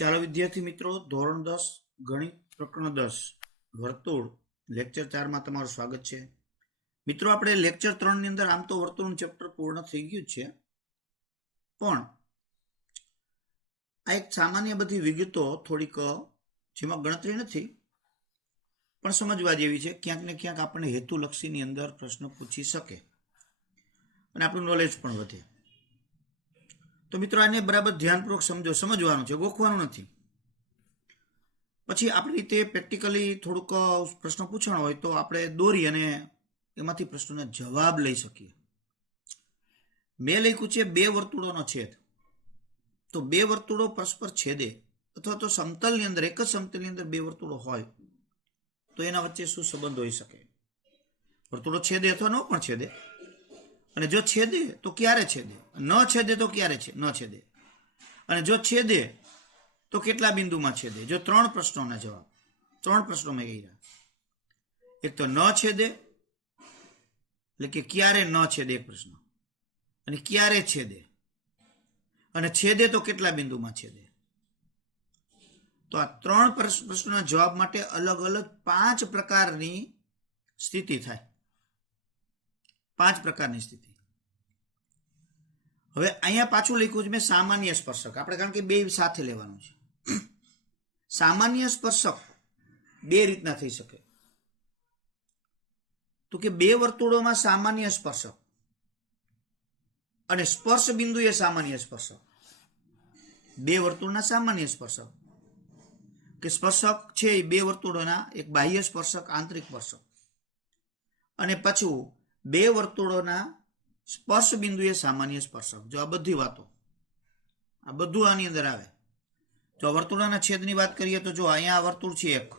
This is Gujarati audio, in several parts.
ચાલો વિદ્યાર્થી મિત્રો, ધોરણ 10 ગણિત પ્રકરણ 10 વર્તુળ લેક્ચર 4 માં તમારું સ્વાગત છે. મિત્રો, આપણે લેક્ચર 3 ની અંદર આમ તો વર્તુળનું ચેપ્ટર પૂર્ણ થઈ ગયું છે, પણ આ એક સામાન્ય બધી વિગતો થોડીક જેમાં ગણતરી નથી પણ સમજવા જેવી છે. ક્યાંક ને ક્યાંક આપણને હેતુલક્ષીની અંદર પ્રશ્ન પૂછી શકે અને આપણું નોલેજ પણ વધે. તો મિત્રો, આને બરાબર ધ્યાનપૂર્વક સમજવાનું છે, ગોખવાનું નથી. પછી આપણી રીતે પ્રેક્ટિકલી થોડુંક પ્રશ્ન પૂછવાનો હોય તો આપણે દોરી અને એમાંથી પ્રશ્નોના જવાબ લઈ શકીએ. મેં લખ્યું છે 2 વર્તુળોનો છેદ. તો 2 વર્તુળો પરસ્પર છેદે અથવા તો સમતલની અંદર, એક જ સમતલની અંદર 2 વર્તુળો હોય તો એના વચ્ચે શું સંબંધ હોઈ શકે? વર્તુળો છેદે અથવા ન પણ છેદે, અને જો છેદે તો ક્યારે છેદે, ન છેદે તો ક્યારે ન છેદે, અને જો છેદે તો કેટલા બિંદુમાં છેદે. જો 3 પ્રશ્નોના જવાબ, 3 પ્રશ્નો મેં કહ્યા. એક તો ન છેદે એટલે કે ક્યારે ન છેદે એક પ્રશ્ન, અને ક્યારે છેદે, અને છેદે તો કેટલા બિંદુમાં છેદે. તો આ 3 પ્રશ્નોના જવાબ માટે અલગ અલગ 5 પ્રકારની સ્થિતિ થાય. 5 પ્રકારની સ્થિતિ. હવે અહીંયા પાછું લખ્યું છે મેં સામાન્ય સ્પર્શક. આપણે કારણ કે 2 સાથે લેવાનું છે. સામાન્ય સ્પર્શક 2 રીતના થઈ શકે. તો કે 2 વર્તુળોમાં સામાન્ય સ્પર્શક અને સ્પર્શ બિંદુ એ સામાન્ય સ્પર્શક. 2 વર્તુળના સામાન્ય સ્પર્શક કે સ્પર્શક છે એ 2 વર્તુળોના એક બાહ્ય સ્પર્શક, આંતરિક સ્પર્શક, અને પાછું 2 વર્તુળોના સ્પર્શ બિંદુ એ સામાન્ય સ્પર્શક. જો આ બધી વાતો, આ બધું આની અંદર આવે. જો વર્તુળોના છેદની વાત કરીએ તો જો અહીંયા આ વર્તુળ છે એક,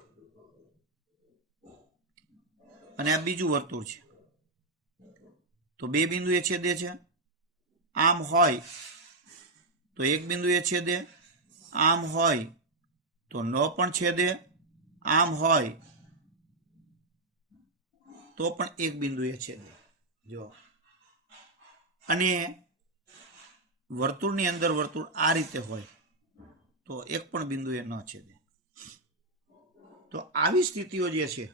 અને આ બીજું વર્તુળ છે, તો 2 બિંદુ એ છેદે છે. આમ હોય તો એક બિંદુ એ છેદે, આમ હોય તો ન પણ છેદે, આમ હોય તો પણ એક બિંદુ એ છેદે. જો, અને વર્તુળની અંદર વર્તુળ આ રીતે હોય તો એક પણ બિંદુ એ ન છેદે. તો આવી સ્થિતિઓ જે છે,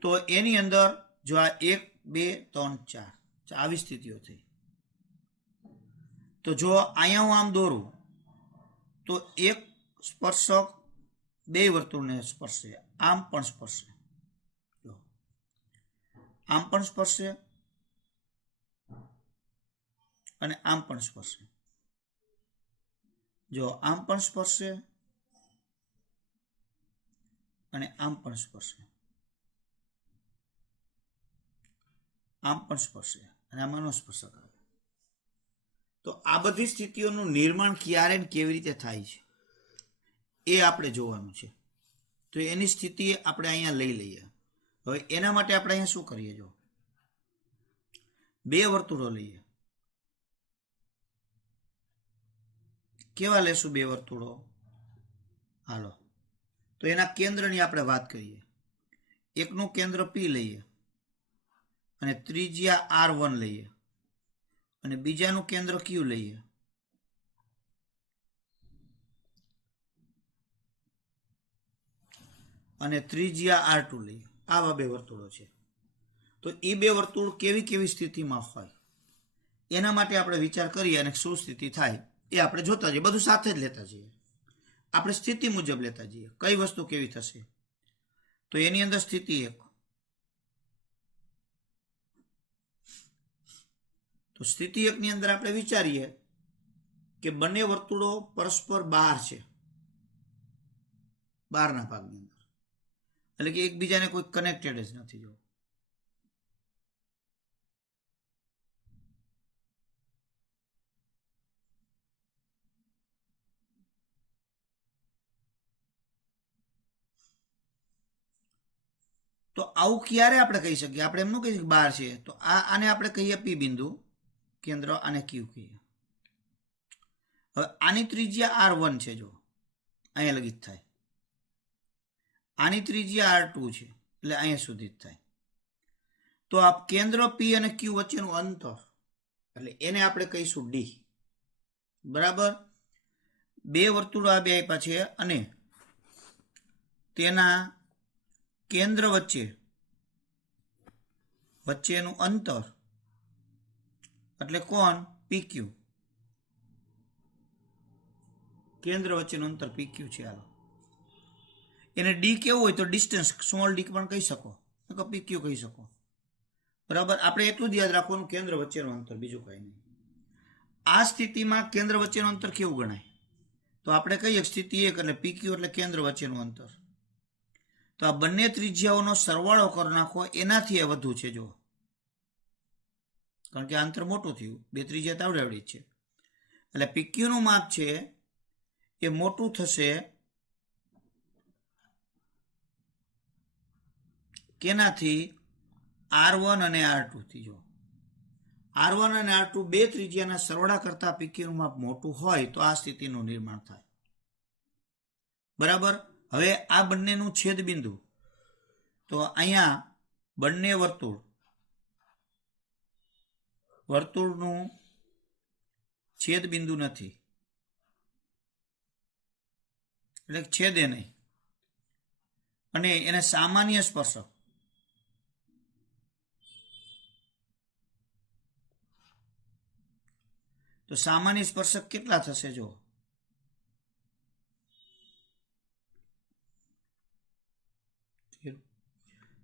તો એની અંદર જો આ 1 2 3 4 આવી સ્થિતિઓ થઈ, તો જો અહીંયા હું આમ દોરું તો એક સ્પર્શક 2 વર્તુળને સ્પર્શે, આમ પણ સ્પર્શે, આમ પણ સ્પર્શે અને આમ પણ સ્પર્શે. જો આમ પણ સ્પર્શે અને આમ પણ સ્પર્શે, આમ પણ સ્પર્શે અને આમાં નો સ્પર્શક આવે. તો આ બધી સ્થિતિઓનું નિર્માણ ક્યારે ને કેવી રીતે થાય છે એ આપણે જોવાનું છે. તો એની સ્થિતિ આપણે અહીંયા લઈ લઈએ. હવે એના માટે આપણે અહીંયા શું કરીએ? જો 2 વર્તુળો લઈએ. કેવા લેશું 2 વર્તુળો? હાલો, તો એના કેન્દ્રની આપણે વાત કરીએ. એકનું કેન્દ્ર P લઈએ અને ત્રિજ્યા R1 લઈએ, અને બીજાનું કેન્દ્ર Q લઈએ અને ત્રિજ્યા R2 લઈએ. આવા 2 વર્તુળો છે. તો એ 2 વર્તુળ કેવી કેવી સ્થિતિમાં હોય એના માટે આપણે વિચાર કરીએ, અને શું સ્થિતિ થાય એ આપણે જોતા જઈએ. બધું સાથે જ લેતા જઈએ, આપણે સ્થિતિ મુજબ લેતા જઈએ. કઈ વસ્તુ કેવી થશે? તો એની અંદર સ્થિતિ 1. તો સ્થિતિ 1 ની અંદર આપણે વિચારીએ કે બંને વર્તુળો પરસ્પર બહાર છે, બહારના ભાગની અંદર, એટલે કે એકબીજાને કોઈ કનેક્ટેડ જ નથી. જો તો આવું ક્યારે આપણે કહી શકીએ? આપણે એમ ન કહીએ કે બહાર છે. તો આને આપણે કહીએ P બિંદુ કેન્દ્ર, આને Q કહીએ. હવે આની ત્રિજ્યા R1 છે, જો અહીંયા લગી જ થાય. આની ત્રિજ્યા R2 છે, એટલે અહીંયા સુધી જ થાય. તો આ કેન્દ્ર P અને Q વચ્ચેનું અંતર, એટલે એને આપણે કહીશું D. બરાબર? બે વર્તુળો આ બે આપ્યા છે અને તેના કેન્દ્ર વચ્ચેનું અંતર એટલે કોણ PQ. કેન્દ્ર વચ્ચેનું અંતર PQ છે. હાલો એને ડી કેવું હોય તો ડિસ્ટન્સ સ્મોલ ડી પણ કહી શકો, PQ કહી શકો. બરાબર, આપણે એટલું જ યાદ રાખવાનું કેન્દ્ર વચ્ચેનું અંતર, બીજું કંઈ નહીં. આ સ્થિતિમાં કેન્દ્ર વચ્ચેનું અંતર કેવું ગણાય તો આપણે કહીએ સ્થિતિ 1 એટલે PQ એટલે કેન્દ્ર વચ્ચેનું અંતર. તો આ બંને ત્રિજ્યાઓનો સરવાળો કરી નાખો, એનાથી એ વધુ છે. જો કારણ કે આ અંતર મોટું થયું, બે ત્રિજ્યા તાવડાવડી છે એટલે PQ નું માપ છે એ મોટું થશે કેનાથી? R1 અને R2 થી. જો R1 અને R2 બે ત્રિજ્યાના સરવાળા કરતા PQ નું માપ મોટું હોય તો આ સ્થિતિનું નિર્માણ થાય. બરાબર. હવે આ બંનેનું છેદ બિંદુ, તો અહીંયા બંને વર્તુળનું છેદ બિંદુ નથી એટલે છેદે નહીં, અને એને સામાન્ય સ્પર્શક, તો સામાન્ય સ્પર્શક કેટલા થશે? જો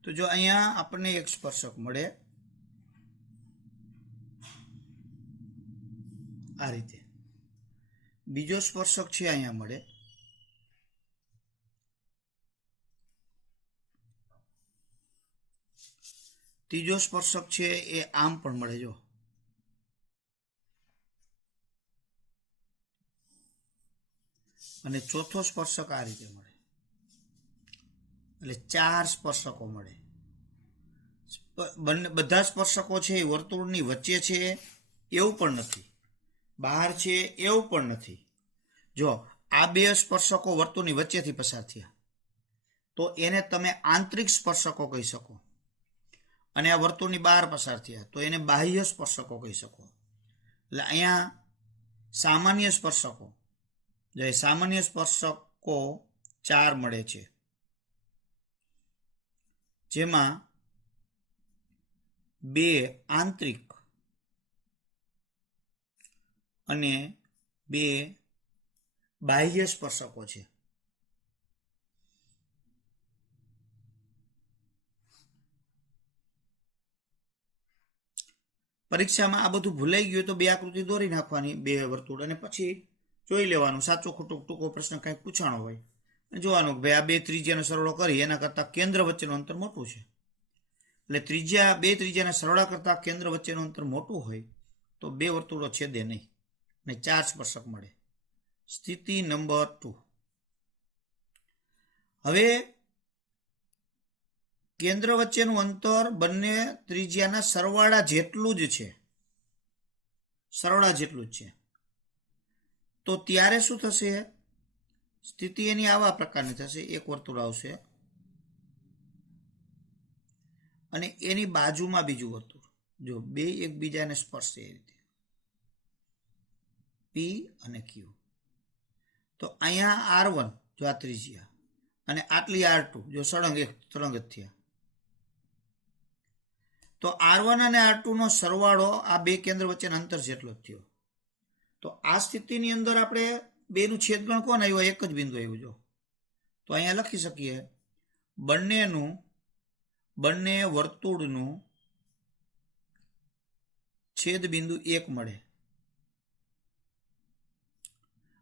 તો જો અહીંયા આપણને એક સ્પર્શક મળે આ રીતે, બીજો સ્પર્શક છે અહીંયા મળે, ત્રીજો સ્પર્શક છે એ આમ પણ મળે. જો અને ચોથો સ્પર્શક આ રીતે મળે, એટલે 4 સ્પર્શકો મળે. બધા સ્પર્શકો છે એ વર્તુળની વચ્ચે છે એવું પણ નથી, બહાર છે એવું પણ નથી. જો આ બે સ્પર્શકો વર્તુળની વચ્ચેથી પસાર થયા તો એને તમે આંતરિક સ્પર્શકો કહી શકો, અને આ વર્તુળની બહાર પસાર થયા તો એને બાહ્ય સ્પર્શકો કહી શકો. એટલે અહીંયા સામાન્ય સ્પર્શકો, જે સામાન્ય સ્પર્શકો 4 મળે છે, જેમાં 2 આંતરિક અને 2 બાહ્ય સ્પર્શકો છે. પરીક્ષામાં આ બધું ભૂલાઈ ગયું તો બે આકૃતિ દોરી નાખવાની, બે વર્તુળ, અને પછી જોઈ લેવાનું સાચો ખોટો ટૂંકો પ્રશ્ન કંઈક પૂછાણો હોય જોવાનું કે ભાઈ આ બે ત્રિજ્યાનો સરવાળો કરી એના કરતાં કેન્દ્ર વચ્ચેનું અંતર મોટું છે. એટલે બે ત્રિજ્યાના સરવાળા કરતાં કેન્દ્ર વચ્ચેનું અંતર મોટું હોય તો બે વર્તુળો છેદે નહીં અને 4 સ્પર્શક મળે. સ્થિતિ નંબર 2. હવે કેન્દ્ર વચ્ચેનું અંતર બંને ત્રિજ્યાના સરવાળા જેટલું જ છે, તો ત્યારે શું થશે? સ્થિતિ એની આવા પ્રકારની થશે. એક વર્તુળ આવશે અને એની બાજુમાં બીજું વર્તુળ, જો બે એકબીજાને સ્પર્શે એ રીતે P અને Q. તો અહીંયા R1 જો આ ત્રિજ્યા અને આટલી R2 જો સળંગ જ થયા, તો R1 અને R2 નો સરવાળો આ બે કેન્દ્ર વચ્ચેના અંતર જેટલો જ થયો. તો આ સ્થિતિની અંદર આપણે બેનું છેદગણ કોણ આવ્યું? એક જ બિંદુ આવ્યું. જો તો અહીંયા લખી શકીએ બંને વર્તુળનું છેદ બિંદુ 1 મળે,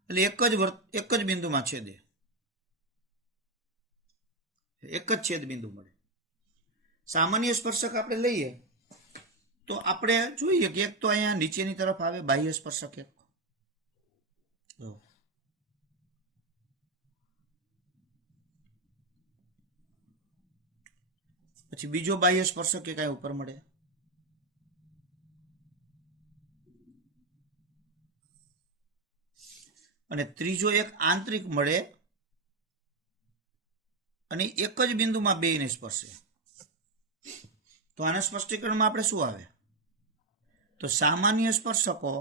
એટલે એક જ બિંદુમાં છેદે, એક જ છેદ બિંદુ મળે. સામાન્ય સ્પર્શક આપણે લઈએ તો આપણે જોઈએ કે એક તો અહીંયા નીચેની તરફ આવે બાહ્ય સ્પર્શક, એક પછી બીજો બાહ્ય સ્પર્શક એ કાંઈ ઉપર મળે, અને ત્રીજો એક આંતરિક મળે અને એક જ બિંદુમાં બેને સ્પર્શે. તો આના સ્પષ્ટીકરણમાં આપણે શું આવે? તો સામાન્ય સ્પર્શકો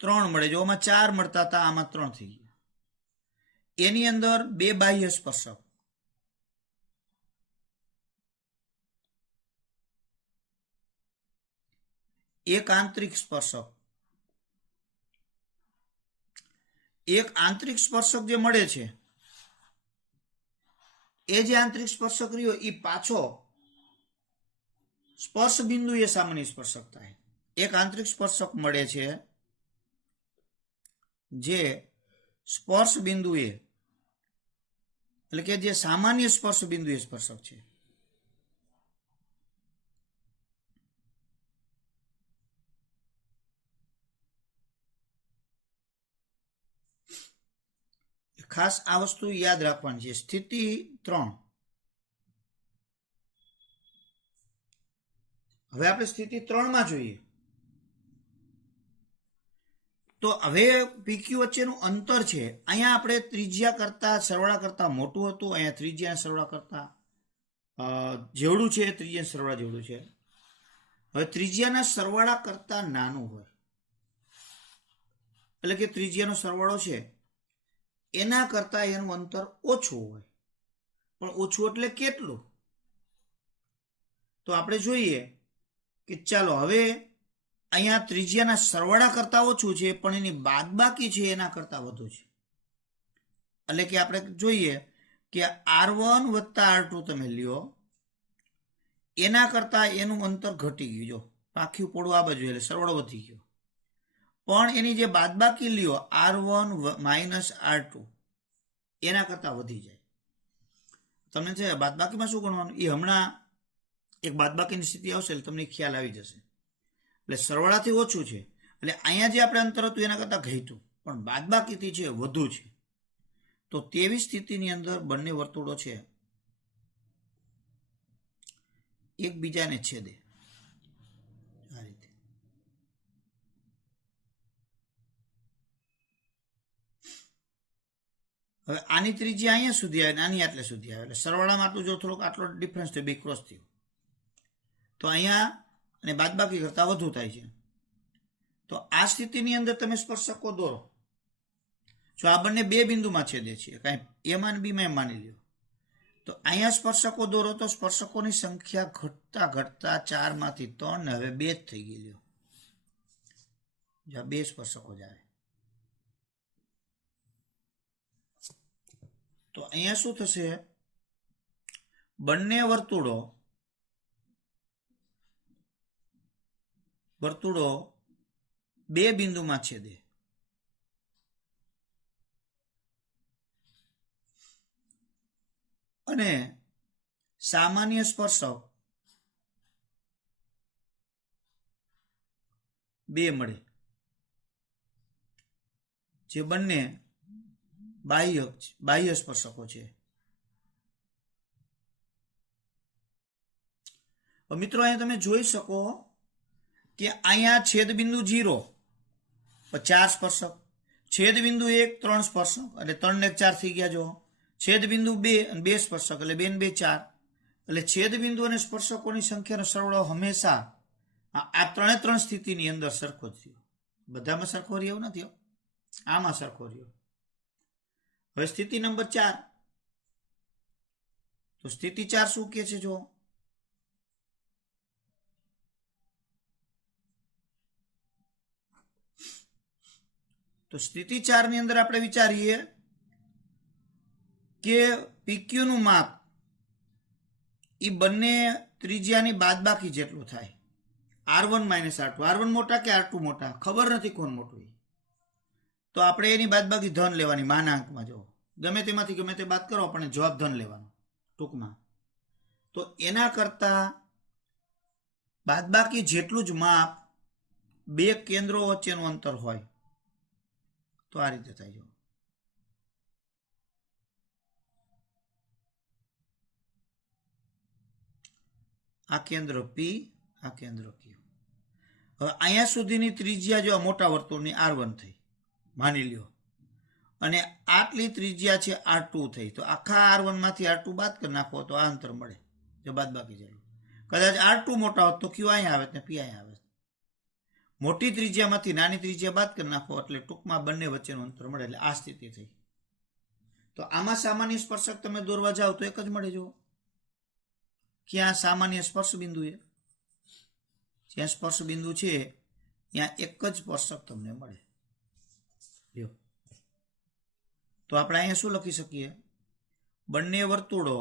3 મળે. જો આમાં 4 મળતા હતા, આમાં 3 થઈ ગયા. એની અંદર 2 બાહ્ય સ્પર્શક, એક આંતરિક સ્પર્શક. એક આંતરિક સ્પર્શક જે મળે છે, એ જે આંતરિક સ્પર્શક રહ્યો એ પાછો સ્પર્શ બિંદુ એ સામાન્ય સ્પર્શક થાય. એક આંતરિક સ્પર્શક મળે છે જે સ્પર્શ બિંદુ એ, એટલે કે જે સામાન્ય સ્પર્શ બિંદુ એ સ્પર્શક છે. ખાસ આ વસ્તુ યાદ રાખવાની છે. સ્થિતિ 3. હવે આપણે સ્થિતિ 3 માં જોઈએ તો હવે પીક્યુ વચ્ચેનું અંતર છે. અહીંયા આપણે ત્રિજ્યા કરતા સરવાળા કરતા મોટું હતું, અહીંયા ત્રિજ્યા સરવાળા કરતા જેવડું છે, ત્રિજ્યા સરવાળા જેવડું છે. હવે ત્રિજ્યાના સરવાળા કરતા નાનું હોય, એટલે કે ત્રિજ્યાનો સરવાળો છે એના કરતા એનું અંતર ઓછું હોય. પણ ઓછું એટલે કેટલું? તો આપણે જોઈએ કે ચાલો હવે અહીંયા ત્રિજ્યાના સરવાળા કરતા ઓછું છે, પણ એની બાદબાકી છે એના કરતા વધુ છે. એટલે કે આપણે જોઈએ કે R1 વત્તા R2 તમે લ્યો, એના કરતા એનું અંતર ઘટી ગયું. જો પાખ્યું પોળું આ બાજુ એટલે સરવાળો વધી ગયો. પણ એની જે બાદબાકી લ્યો R1 માઇનસ R2 એના કરતા વધી જાય. તમને છે બાદબાકીમાં શું ગણવાનું એ હમણાં એક બાદબાકીની સ્થિતિ આવશે એટલે તમને ખ્યાલ આવી જશે. એટલે સરવાળાથી ઓછું છે એટલે અહીંયા જે આપણે અંતર હતું એના કરતાં ઘટ્યું, પણ બાદબાકીથી છે વધુ છે. તો તેવી સ્થિતિની અંદર બંને વર્તુળો છે એકબીજાને છેદે આ રીતે. હવે આની ત્રિજ્યા અહીંયા સુધી આવે, આની આટલે સુધી આવે, એટલે સરવાળામાં આટલું જો થોડોક આટલો ડિફરન્સ થયો, 2 ક્રોસ થયો, તો અહીંયા અને બાદબાકી કરતા વધુ થાય છે. તો આ સ્થિતિની અંદર તમે સ્પર્શકો દોરો. જો આ બંને 2 બિંદુમાં છેદે છે, કાંઈ એમાં અને બીમાં એમ માની લ્યો, તો અહીંયા સ્પર્શકો દોરો તો સ્પર્શકોની સંખ્યા ઘટતા ઘટતા 4 માંથી 3 ને હવે 2 જ થઈ ગઈ. લ્યો જ્યાં 2 સ્પર્શકો જ આવે. તો અહીંયા શું થશે? બંને વર્તુળો 2 બિંદુમાં છેદે. અને સામાન્ય સ્પર્શક 2 મળે, જે બંને બાહ્ય સ્પર્શકો છે. મિત્રો અહીંયા તમે જોઈ શકો કે અહીંયા છેદબિંદુ 0 4 સ્પર્શક, છેદબિંદુ 1 3 સ્પર્શક, એટલે 3 ને 4 થઈ ગયા. જો છેદબિંદુ 2 અને 2 સ્પર્શક એટલે 2 ને 2 4, એટલે છેદબિંદુ અને સ્પર્શકોની સંખ્યાનો સરવાળો હંમેશા આ 3 સ્થિતિની અંદર સરખો જ થયો. બધામાં સરખો રહ્યો નથી, આમાં સરખો રહ્યો. હવે સ્થિતિ નંબર 4. તો સ્થિતિ 4 શું કહે છે? જો તો સ્થિતિ 4 ની અંદર આપણે વિચારીએ કે PQ નું માપ એ બંને ત્રિજ્યાની બાદબાકી જેટલું થાય. R1 માઇનસ R2, R1 મોટા કે R2 મોટા ખબર નથી કોણ મોટું. તો આપણે એની બાદબાકી ધન લેવાની, માનાંકમાં. જો ગમે તેમાંથી ગમે તે બાદ કરો પણ જવાબ ધન લેવાનો ટૂંકમાં. તો એના કરતા બાદબાકી જેટલું જ માપ 2 કેન્દ્રો વચ્ચેનું અંતર હોય તો આ રીતે થાય. આ કેન્દ્ર P, આ કેન્દ્ર Q. હવે અહીંયા સુધીની ત્રિજ્યા જો મોટા વર્તુળની R1 થઈ માની લ્યો, અને આટલી ત્રિજ્યા છે R2 થઈ. તો આખા R1 માંથી R2 બાદ કરી નાખો તો આ અંતર મળે, જો બાદબાકી જેટલું. કદાચ R2 મોટા હોત તો Q અહીંયા આવે ને P અહીંયા આવે. મોટી ત્રિજ્યામાંથી નાની ત્રિજ્યા બાદ કરી નાખો એટલે ટૂંકમાં બંને વચ્ચેનું અંતર મળે, એટલે આ સ્થિતિ થઈ. તો આમાં સામાન્ય સ્પર્શક તમે દોરવા જાઓ તો એક જ મળે. જુઓ ક્યાં સામાન્ય સ્પર્શ બિંદુ એ જ્યાં સ્પર્શ બિંદુ છે ત્યાં એક જ સ્પર્શક તમને મળે. તો આપણે અહીંયા શું લખી શકીએ? બંને વર્તુળો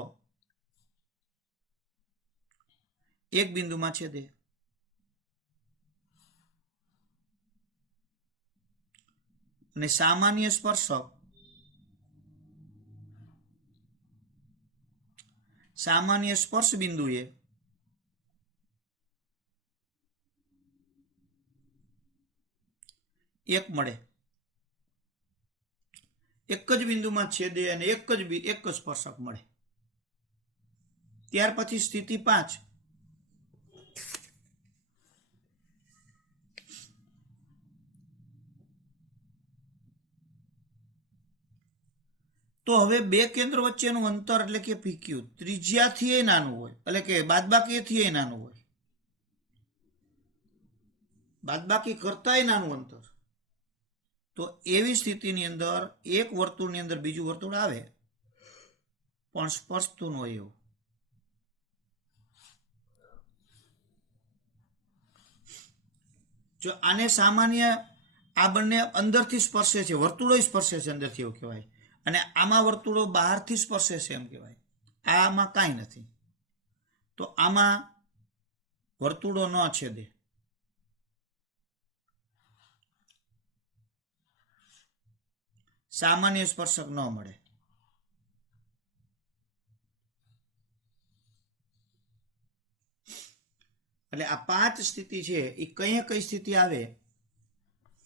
એક બિંદુમાં છેદે અને સામાન્ય સ્પર્શક સામાન્ય સ્પર્શ બિંદુએ એક મળે. એક જ બિંદુમાં છેદે અને એક જ સ્પર્શક મળે. ત્યાર પછી સ્થિતિ 5. તો હવે બે કેન્દ્ર વચ્ચેનું અંતર એટલે કે PQ ત્રિજ્યાથી નાનું હોય, એટલે કે બાદબાકીથી નાનું હોય, બાદબાકી કરતાંય નાનું અંતર. તો એવી સ્થિતિની અંદર એક વર્તુળની અંદર બીજું વર્તુળ આવે પણ સ્પર્શતું ન હોય એવું. જો આને સામાન્ય આ બંને અંદરથી સ્પર્શે છે, વર્તુળો સ્પર્શે છે અંદરથી એવું કહેવાય, અને આમાં વર્તુળો બહારથી સ્પર્શે છે એમ કહેવાય. આમાં કાંઈ નથી. તો આમાં વર્તુળો ન છેદે, સામાન્ય સ્પર્શક ન મળે. એટલે આ 5 સ્થિતિ છે એ કઈ સ્થિતિ આવે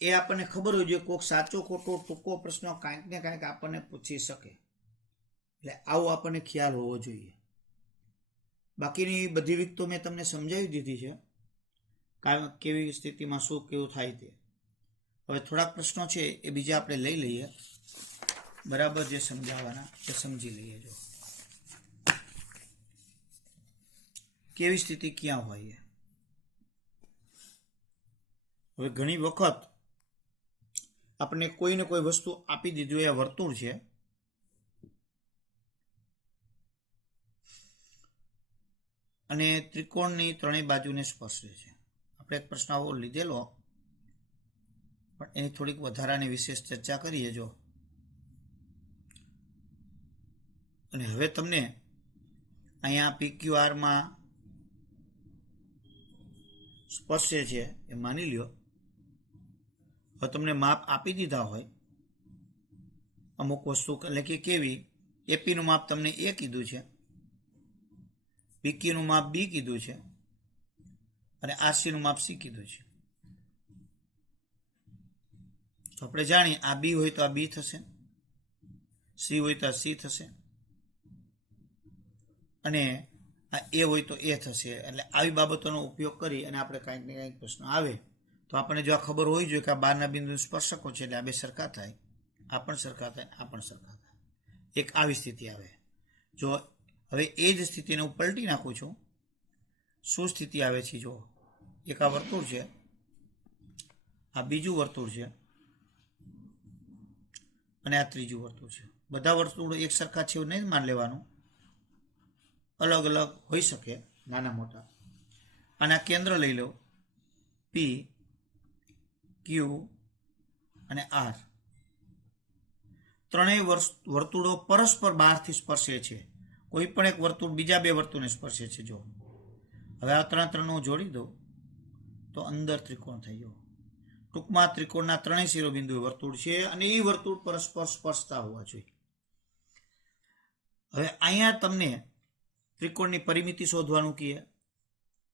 એ આપણને ખબર હોય જોઈએ. કોઈક સાચો ખોટો ટૂંકો પ્રશ્ન કાંઈક ને કાંઈક આપણને પૂછી શકે, એટલે આવો આપણને ખ્યાલ હોવો જોઈએ. બાકીની બધી વિગતો મેં તમને સમજાવી દીધી છે, કેવી સ્થિતિમાં શું કેવું થાય તે. હવે થોડાક પ્રશ્નો છે એ બીજા આપણે લઈ લઈએ, બરાબર જે સમજાવવાના એ સમજી લઈએ. જો કેવી સ્થિતિ ક્યાં હોય. હવે ઘણી વખત આપણે કોઈને કોઈ વસ્તુ આપી દીધું, એ વર્તુળ છે, અને ત્રિકોણની ત્રણેય બાજુને સ્પર્શે છે. આપણે એક પ્રશ્ન આવો લીધેલો, પણ એની થોડીક વધારાની વિશેષ ચર્ચા કરીએ. જો અને હવે તમને અહીંયા PQRમાં સ્પર્શે છે એ માની લ્યો. હવે તમને માપ આપી દીધા હોય અમુક વસ્તુ, એટલે કે કેવી, એપીનું માપ તમને એ કીધું છે, PQનું માપ B કીધું છે, અને RCનું માપ C કીધું છે. તો આપણે જાણીએ આ B હોય તો આ B થશે, C હોય તો આ C થશે, અને આ A હોય તો A થશે. એટલે આવી બાબતોનો ઉપયોગ કરી અને આપણે કાંઈક ને કાંઈક પ્રશ્ન આવે તો આપણને જો આ ખબર હોવી જોઈએ કે આ બહારના બિંદુ સ્પર્શકો છે, એટલે આ બે સરખા થાય, આ પણ સરખા થાય, આ પણ સરખા થાય. એક આવી સ્થિતિ આવે. જો હવે એ જ સ્થિતિને હું પલટી નાખું છું, શું સ્થિતિ આવે છે? જો એક આ વર્તુળ છે, આ બીજું વર્તુળ છે, અને આ ત્રીજું વર્તુળ છે. બધા વર્તુળો એક સરખા છે એવું નહીં માન લેવાનું, અલગ અલગ હોઈ શકે, નાના મોટા. અને આ કેન્દ્ર લઈ લો, P, Q અને R. ત્રણેય વર્તુળો પરસ્પર બહારથી સ્પર્શે છે. કોઈ પણ એક વર્તુળ બીજા બે વર્તુળને સ્પર્શે છે. જો હવે આ ત્રણ હું જોડી દઉં તો અંદર ત્રિકોણ થઈ ગયો. ટૂંકમાં ત્રિકોણના ત્રણેય શિરોબિંદુ વર્તુળ છે, અને એ વર્તુળ પરસ્પર સ્પર્શતા હોવા જોઈએ. હવે અહીંયા તમને ત્રિકોણની પરિમિતિ શોધવાનું કહે,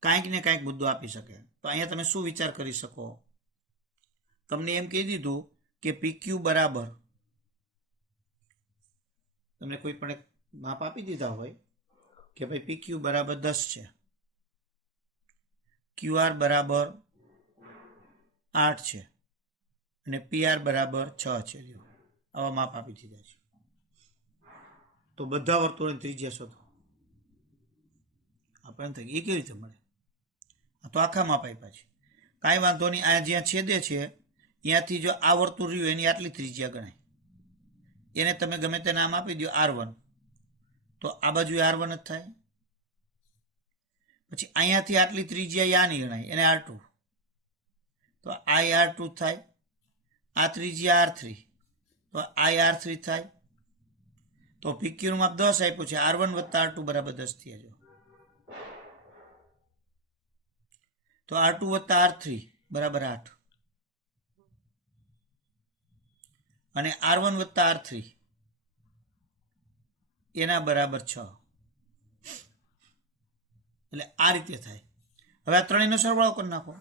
કાંઈક ને કાંઈક મુદ્દો આપી શકે. તો અહીંયા તમે શું વિચાર કરી શકો? તમને એમ કહી દીધું કે PQ બરાબર, તમને કોઈ પણ એક માપ આપી દીધા હોય કે ભાઈ PQ બરાબર 10 છે, QR બરાબર 8 છે, અને PR બરાબર 6 છે. આવા માપ આપી દીધા છે. તો બધા વર્તુળની ત્રિજ્યા શોધો. આપણને થાય એ કેવી રીતે મળે? આ તો આખા માપ આપ્યા છે, કાંઈ વાંધો નહીં, આ જ્યાં છેદે છે ત્યાંથી જો આ વર્તુળ રહ્યું એની આટલી ત્રિજ્યા ગણાય. એને તમે ગમે તે નામ આપી દો R1, તો આ બાજુ R1 જ થાય. પછી અહીંયાથી આટલી ત્રિજ્યા આની ગણાય, એને R2, તો આ R2 થાય. આ ત્રિજ્યા R3, તો આ R3 થાય. તો PQ નું માપ 10 આપ્યું છે, R1 વત્તા R2 બરાબર 10 થયા. જો તો R2 વત્તા R3 બરાબર 8, અને R1 વત્તા R3 એના બરાબર 6. એટલે આ રીતે થાય. હવે આ ત્રણેયનો સરવાળો કરી નાખો,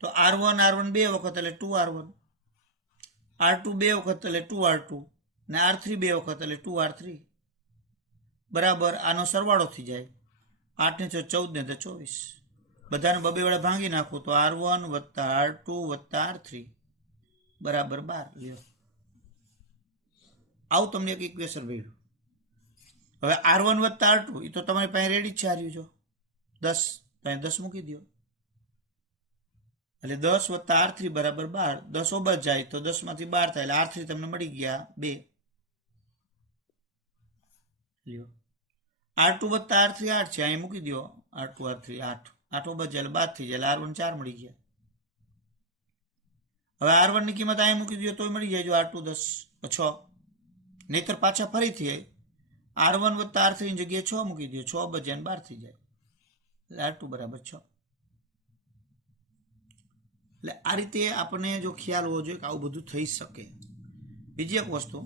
તો R1 બે વખત એટલે 2R1, R2 બે વખત એટલે 2R2, ને R3 બે વખત એટલે 2R3 બરાબર આનો સરવાળો થઈ જાય. 8 ને 14 ને તો 24. બધાને બબે વડે ભાંગી નાખું તો R1 વત્તા R2 વત્તા R3 બરાબર 12. લ્યો, આવું તમને એક ઇક્વેશન મળ્યું. હવે R1 વત્તા R2 એ તો તમારી પાસે રેડી જ છે. આવ્યું જો 10, ત્યાં 10 મૂકી દો, એટલે 10 વત્તા R3 બરાબર 12. 10 ઓબજ જાય તો 10 માંથી 12 થાય, એટલે R3 તમને મળી ગયા 2. લ્યો, R2 વત્તા R3 8 છે, અહીં મૂકી દો. R2 R3 8, 8 ઓબજ જાય એટલે 12 થઈ જાય, એટલે R1 4 મળી ગયા. હવે R1 ની કિંમત અહીં મૂકી દો તો મળી જાય. જો R2 10 6, નહીતર પાછા ફરીથી R1 વત્તા R3 ની જગ્યાએ 6 મૂકી દો, 6 ઓબજ જાય 12 થઈ જાય, એટલે R2 બરાબર 6. એટલે આ રીતે આપણને જો ખ્યાલ હોવો જોઈએ કે આવું બધું થઈ શકે. બીજી એક વસ્તુ,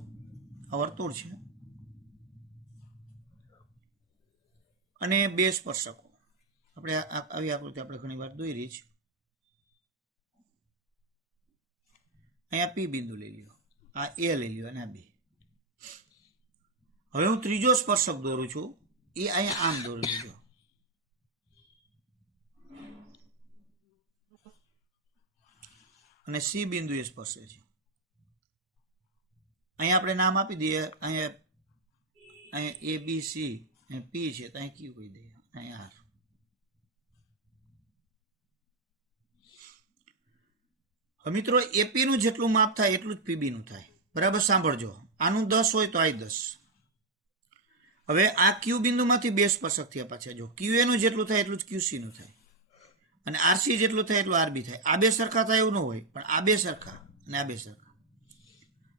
આ વર્તુળ છે અને બે સ્પર્શકો. આપણે આવી આકૃતિ આપણે ઘણી વાર દોરી છે. અહીંયા P બિંદુ લઈ લ્યો, આ A લઈ લ્યો અને આ B. હવે હું ત્રીજો સ્પર્શક દોરું છું, એ અહીંયા આમ દોરી લીધો, અને C બિંદુ એ સ્પર્શે છે. અહીંયા આપણે નામ આપી દઈએ, અહીંયા A B C અને P છે, તો અહીં Q કહી દઈએ, અહીંયા R. હવે મિત્રો AP નું જેટલું માપ થાય એટલું જ PB નું થાય. બરાબર સાંભળજો, આનું 10 હોય તો આ 10. હવે આ Q બિંદુમાંથી બે સ્પર્શક થયા પાછા. જો QA નું જેટલું થાય એટલું જ QC નું થાય, અને RC જેટલું થાય એટલું RB થાય. આ બે સરખા થાય એવું ન હોય, પણ આ બે સરખા અને આ બે સરખા.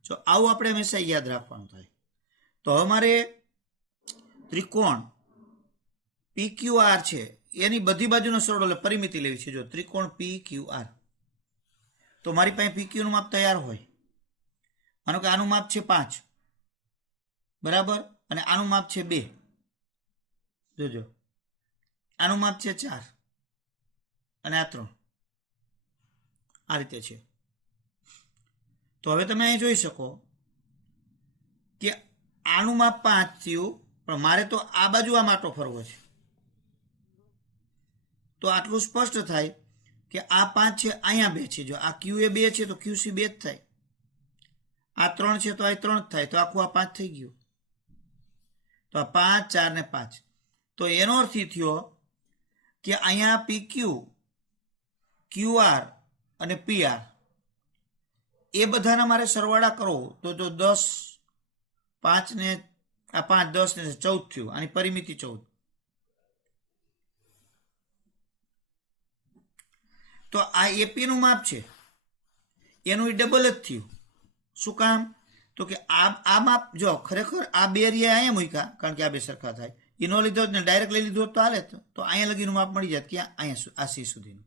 જો આવું આપણે હંમેશા યાદ રાખવાનું થાય. તો અમારે ત્રિકોણ PQR છે એની બધી બાજુનો સરવાળો એટલે પરિમિતિ લેવી છે. જો ત્રિકોણ PQR, તો મારી પાસે PQ નું માપ તૈયાર હોય. માનો કે આનું માપ છે 5, બરાબર, અને આનું માપ છે 2. જોજો, આનું માપ છે 4 અને આ 3. આ રીતે છે. તો હવે તમે અહીં જોઈ શકો કે આનું માપ 5 થયું, પણ મારે તો આ બાજુ આ માટો ફરવો છે. તો આટલું સ્પષ્ટ થાય કે આ 5 છે, અહીંયા 2 છે. જો આ QA 2 છે તો QC 2 જ થાય. આ 3 છે તો આ 3 જ થાય. તો આખું આ 5 થઈ ગયું. તો આ 5 4 ને 5. તો એનો અર્થ એ થયો કે અહીંયા PQ, QR અને PR એ બધાના મારે સરવાળા કરવો તો 10 5 ને આ 5 10 ને 14 થયું. આની પરિમિતિ 14. તો આ AP નું માપ છે એનું ડબલ જ થયું. શું કામ? તો કે આ માપ જો ખરેખર આ બે એરિયા અહીંયા મૂક્યા, કારણ કે આ બે સરખા થાય. એનો લીધો ને ડાયરેક્ટ લઈ લીધો તો હાલે, તો અહીંયા લગીનું માપ મળી જાય. ક્યાં? અહીંયા આ C સુધીનું.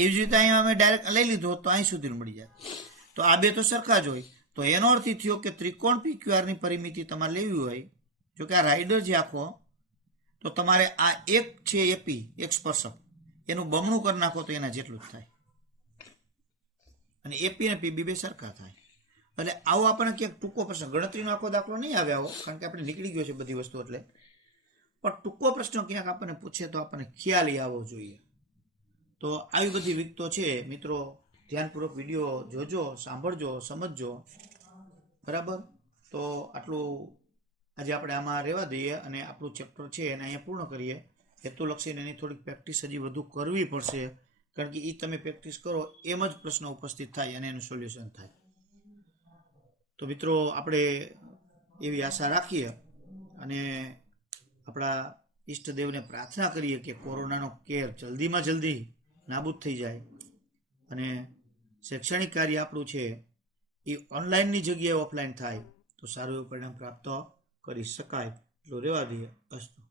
એવી જ રીતે અહીંયા અમે ડાયરેક્ટ લઈ લીધો તો અહીં સુધીનું મળી જાય. તો આ બે તો સરખા જ હોય. તો એનો અર્થ એ થયો કે ત્રિકોણ PQR ની પરિમિતિ તમારે લેવી હોય, જો કે આ રાઇડર જે આખો, તો તમારે આ એક છે AP, એક સ્પર્શક, એનું બમણું કરી નાખો તો એના જેટલું જ થાય, અને AP અને PB બે સરખા થાય. એટલે આવો આપણને ક્યાંક ટૂંકો પ્રશ્ન, ગણતરીનો આખો દાખલો નહીં આવે આવો, કારણ કે આપણે નીકળી ગયો છે બધી વસ્તુ, એટલે પણ ટૂંકો પ્રશ્ન ક્યાંક આપણને પૂછે તો આપણને ખ્યાલ આવવો જોઈએ. તો આવી બધી વિગતો છે મિત્રો, ધ્યાનપૂર્વક વિડીયો જોજો, સાંભળજો, સમજજો. બરાબર, તો આટલું આજે આપણે આમાં રહેવા દઈએ અને આપણું ચેપ્ટર છે એને અહીંયા પૂર્ણ કરીએ. હેતુ લક્ષીને એની થોડીક પ્રેક્ટિસ હજી વધુ કરવી પડશે, કારણ કે એ તમે પ્રેક્ટિસ કરો એમ જ પ્રશ્ન ઉપસ્થિત થાય અને એનું સોલ્યુશન થાય. તો મિત્રો આપણે એવી આશા રાખીએ અને આપણા ઈષ્ટદેવને પ્રાર્થના કરીએ કે કોરોનાનો કેર જલ્દીમાં જલ્દી નાબૂદ થઈ જાય અને શૈક્ષણિક કાર્ય આપણું છે એ ઓનલાઈનની જગ્યાએ ઓફલાઈન થાય તો સારું એવું પરિણામ પ્રાપ્ત કરી શકાય. એટલું રહેવા દઈએ. અસ્તુ.